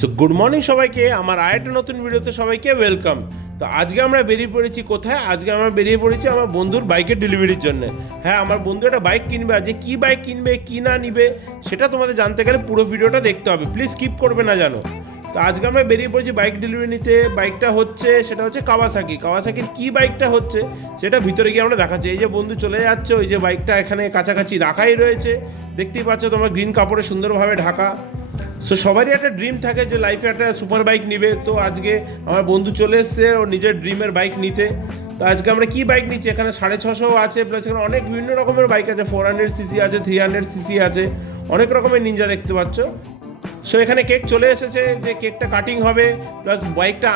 So good morning সবাইকে, আমার আরেকটা নতুন ভিডিওতে সবাইকে ওয়েলকাম। তো আজকে আমরা বেরিয়ে পড়েছি কোথায়? আজকে আমরা বেরিয়ে পড়েছি আমার বন্ধুর বাইকের ডেলিভারির জন্য। হ্যাঁ, আমার বন্ধু একটা বাইক কিনবে, আজকে কী বাইক কিনবে কী না নিবে সেটা তোমাদের জানতে গেলে পুরো ভিডিওটা দেখতে হবে, প্লিজ স্কিপ করবে না জানো। তো আজকে আমরা বেরিয়ে পড়েছি বাইক ডেলিভারি নিতে। বাইকটা সেটা হচ্ছে কাওয়াসাকির কী বাইকটা হচ্ছে সেটা ভিতরে গিয়ে আমরা দেখাচ্ছি। এই যে বন্ধু চলে যাচ্ছে, ওই যে বাইকটা এখানে কাছাকাছি রাখাই রয়েছে, দেখতেই পাচ্ছ তোমরা, গ্রিন কাপড়ে সুন্দরভাবে ঢাকা। সো সবারই একটা ড্রিম থাকে যে লাইফে একটা সুপার বাইক নিবে। তো আজকে আমার বন্ধু চলে এসছে ওর নিজের ড্রিমের বাইক নিতে। তো আজকে আমরা কি বাইক নিচ্ছি, এখানে 650 আছে, প্লাস এখানে অনেক বিভিন্ন রকমের বাইক আছে, 400cc আছে, 300cc আছে, অনেক রকমের নিনজা দেখতে পাচ্ছ। সো এখানে কেক চলে এসেছে, যে কেকটা কাটিং হবে, প্লাস বাইকটা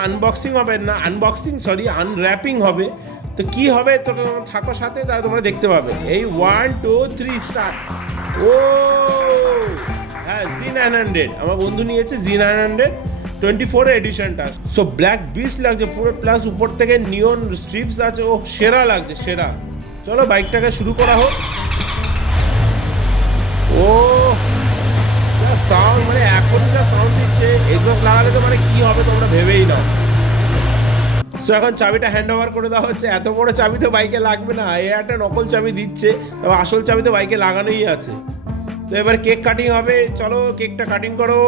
আনর্যাপিং হবে। তো কি হবে তো থাকো সাথে, তা তোমরা দেখতে পাবে। এই 1 2 3 স্টার্ট। ও হ্যাঁ, Z900 আমার বন্ধু নিয়েছে, Z900 24 এডিশনটা। সো ব্ল্যাক বিস্ট লাগছে পুরো, প্লাস উপর থেকে নিয়ন স্ট্রিপস আছে, ও সেরা লাগছে, সেরা। চলো বাইকটাকে শুরু করা হোক। ও সাউন্ড, মানে এখন যা সাউন্ড দিচ্ছে, এক্সস্ট লাগালে তো মানে কি হবে তোমরা ভেবেই নাও। সো এখন চাবিটা হ্যান্ড ওভার করে দেওয়া হচ্ছে। এত বড় চাবি তো বাইকে লাগবে না, এ একটা নকল চাবি দিচ্ছে, তবে আসল চাবি তো বাইকে লাগানোই আছে। তো এবার কেক কাটিং হবে, চলো কেকটা কাটিং করো।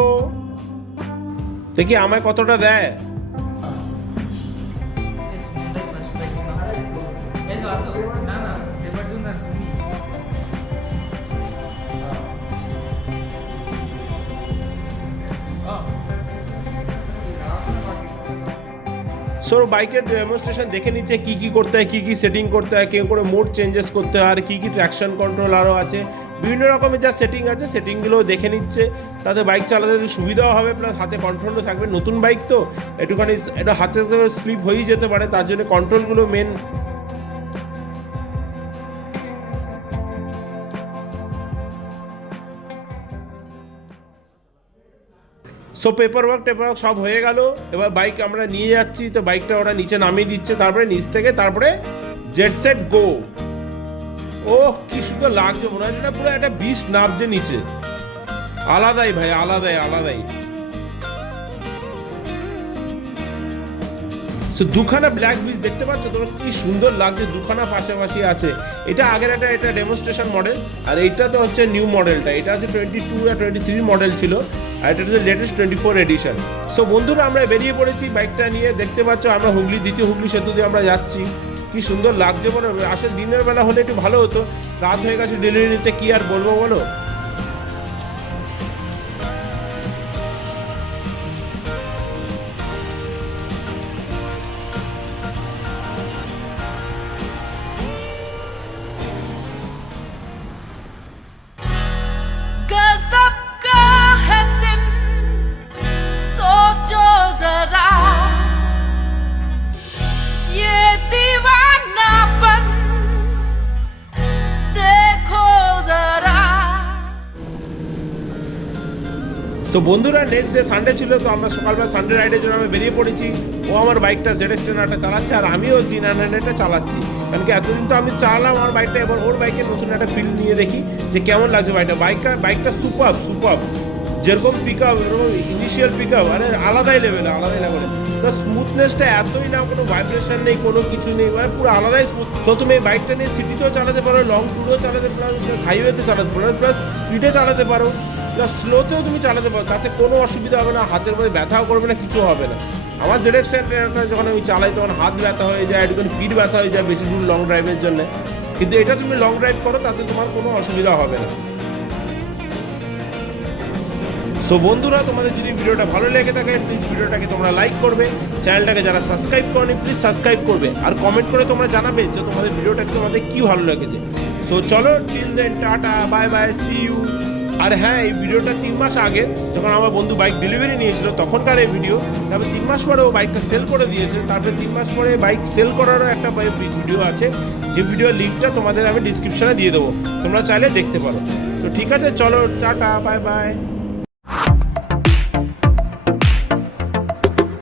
দেখি আমায় কতটা দেয়। সো বাইকের ডেমনস্ট্রেশন দেখে নিচ্ছে কী কী করতে হয়, কী কী সেটিং করতে হয়, কেউ করে মোড চেঞ্জেস করতে হয়, আর কী কী ট্র্যাকশন কন্ট্রোল আরও আছে, বিভিন্ন রকমের যা সেটিং আছে সেটিংগুলো দেখে নিচ্ছে। তাতে বাইক চালাতে সুবিধাও হবে, প্লাস হাতে কন্ট্রোলও থাকবে। নতুন বাইক তো একটুখানি এটা হাতে তো স্লিপ হয়েই যেতে পারে, তার জন্য কন্ট্রোলগুলো মেন। সো পেপারওয়ার্ক সব হয়ে গেল। এবার বাইক আমরা নিয়ে যাচ্ছি, তো বাইকটা ওরা নিচে নামিয়ে দিচ্ছে, তারপরে নিচ থেকে তারপরে জেট সেট গো। ও কি সুন্দর লাগছে, মনে হচ্ছে না পুরো একটা বিষ নামছে নিচে, আলাদাই ভাই, আলাদাই। সো দুখানা ব্ল্যাক বিচ দেখতে পাচ্ছ তোমরা, কি সুন্দর লাগছে, দুখানা পাশাপাশি আছে। এটা আগের এটা ডেমনস্ট্রেশন মডেল, আর এইটা তো হচ্ছে নিউ মডেলটা। এটা হচ্ছে 22 আর 23 মডেল ছিল, আর এটা হচ্ছে লেটেস্ট 24 এডিশন। সো বন্ধুরা আমরা বেরিয়ে পড়েছি বাইকটা নিয়ে, দেখতে পাচ্ছ আমরা দ্বিতীয় হুগলি সেতু দিয়ে আমরা যাচ্ছি। কি সুন্দর লাগছে বলো। আসলে দিনের বেলা হলে একটু ভালো হতো, রাত হয়ে গেছে ডেলিভারি নিতে, কি আর বলবো বলো। তো বন্ধুরা নেক্সট ডে সানডে ছিল, তো আমরা সকালবেলা সানডে রাইডের জন্য আমরা বেরিয়ে পড়েছি। ও আমার বাইকটা ZS10টা চালাচ্ছে, আর আমিও Z900টা চালাচ্ছি, কারণ কি এতদিন তো আমি চালালাম আমার বাইকটা, এবার ওর বাইকের নতুন একটা ফিল নিয়ে দেখি যে কেমন লাগছে বাইকটা সুপার। যেরকম পিক আপ, এরকম ইনিশিয়াল পিক আপ, মানে আলাদাই লেভেলে। তো স্মুথনেসটা এতই না, কোনো ভাইব্রেশন নেই, কোনো কিছু নেই, মানে পুরো আলাদাই স্মুথ। তো তুমি এই বাইকটা নিয়ে সিটিতেও চালাতে পারো, লং ট্যুরেও চালাতে পারো, প্লাস হাইওয়েতে চালাতে পারো, প্লাস স্পিডে চালাতে পারো, প্লাস স্লোতেও তুমি চালাতে পারো, তাতে কোনো অসুবিধা হবে না, হাতের মধ্যে ব্যথাও করবে না, কিছু হবে না। আমার ZS10টা যখন আমি চালাই তখন হাত ব্যথা হয়ে যায়, একটুখানি পিঠ ব্যথা হয়ে যায় বেশি দূর লং ড্রাইভের জন্য, কিন্তু এটা তুমি লং ড্রাইভ করো তাতে তোমার কোনো অসুবিধা হবে না। সো বন্ধুরা, তোমাদের যদি ভিডিওটা ভালো লেগে থাকে প্লিজ ভিডিওটাকে তোমরা লাইক করবে, চ্যানেলটাকে যারা সাবস্ক্রাইব করনি প্লিজ সাবস্ক্রাইব করবে, আর কমেন্ট করে তোমরা জানাবে যে তোমাদের ভিডিওটাকে তোমাদের কি ভালো লেগেছে। সো চলো, till then, tata, bye bye, see you. আর হ্যাঁ, এই ভিডিওটা 3 মাস আগে যখন আমার বন্ধু বাইক ডেলিভারি নিয়েছিল তখনকার এই ভিডিও। তারপরে 3 মাস পরে ও বাইকটা সেল করে দিয়েছে, তারপরে 3 মাস পরে বাইক সেল করারও একটা ভিডিও আছে, যে ভিডিওর লিঙ্কটা তোমাদের আমি ডিসক্রিপশনে দিয়ে দেবো, তোমরা চাইলে দেখতে পারো। তো ঠিক আছে, চলো, টাটা, বাই বাই।